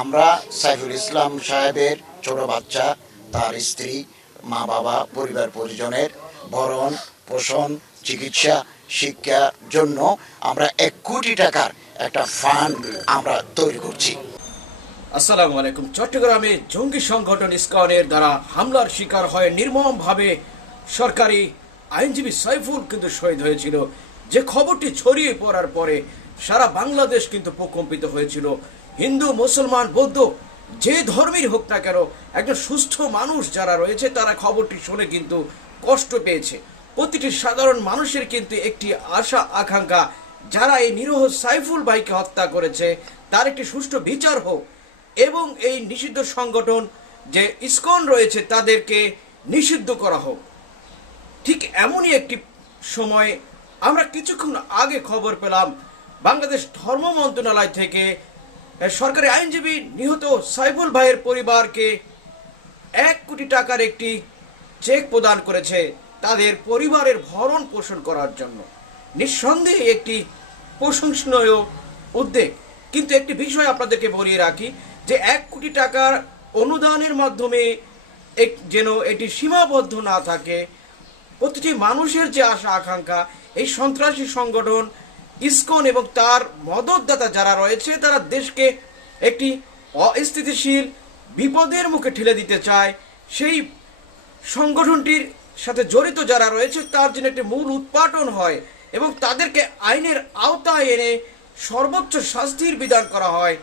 আমরা সাইফুল ইসলাম সাহেবের ছোট বাচ্চা, তার স্ত্রী মা বাবা পরিবার পরিজনের ভরণ, পোষণ, চিকিৎসা, শিক্ষার জন্য আমরা এক কোটি টাকার একটা ফান্ড আমরা তৈরি করছি। আসসালামু আলাইকুম। চট্টগ্রামে জঙ্গি সংগঠন ইস্কনের দ্বারা হামলার শিকার হয়ে নির্মমভাবে সরকারি আইনজীবী সাইফুল কিন্তু শহীদ হয়েছিল। যে খবরটি ছড়িয়ে পড়ার পরে সারা বাংলাদেশ কিন্তু প্রকম্পিত হয়েছিল। হিন্দু, মুসলমান, বৌদ্ধ, যে ধর্মের হোক না কেন, একজন সুস্থ মানুষ যারা রয়েছে, তারা খবরটি শুনে কিন্তু কষ্ট পেয়েছে। প্রতিটি সাধারণ মানুষের কিন্তু একটি আশা, আকাঙ্ক্ষা, যারা এই নিরহ সাইফুল ভাইকে হত্যা করেছে, তার একটি সুষ্ঠু বিচার হোক এবং এই নিষিদ্ধ সংগঠন যে ইসকন রয়েছে, তাদেরকে নিষিদ্ধ করা হোক। ঠিক এমনই একটি সময় আমরা কিছুক্ষণ আগে খবর পেলাম, বাংলাদেশ ধর্ম মন্ত্রণালয় থেকে সরকারি আইনজীবী নিহত সাইফুল ভাইয়ের পরিবারকে এক কোটি টাকার একটি চেক প্রদান করেছে তাদের পরিবারের ভরণ পোষণ করার জন্য। নিঃসন্দেহে একটি প্রশংসনীয় উদ্যোগ। কিন্তু একটি বিষয় আপনাদেরকে বলিয়ে রাখি যে এক কোটি টাকার অনুদানের মাধ্যমে যেন এটি সীমাবদ্ধ না থাকে, প্রতিটি মানুষের যে আশা আকাঙ্ক্ষা এই সন্ত্রাসী সংগঠন ইসকন এবং তার মদতদাতা যারা রয়েছে, তারা দেশকে একটি অস্থিতিশীল বিপদের মুখে ঠেলে দিতে চায়। সেই সংগঠনটির সাথে জড়িত যারা রয়েছে, তার জন্য একটি মূল উৎপাটন হয় এবং তাদেরকে আইনের আওতায় এনে সর্বোচ্চ শাস্তির বিধান করা হয়।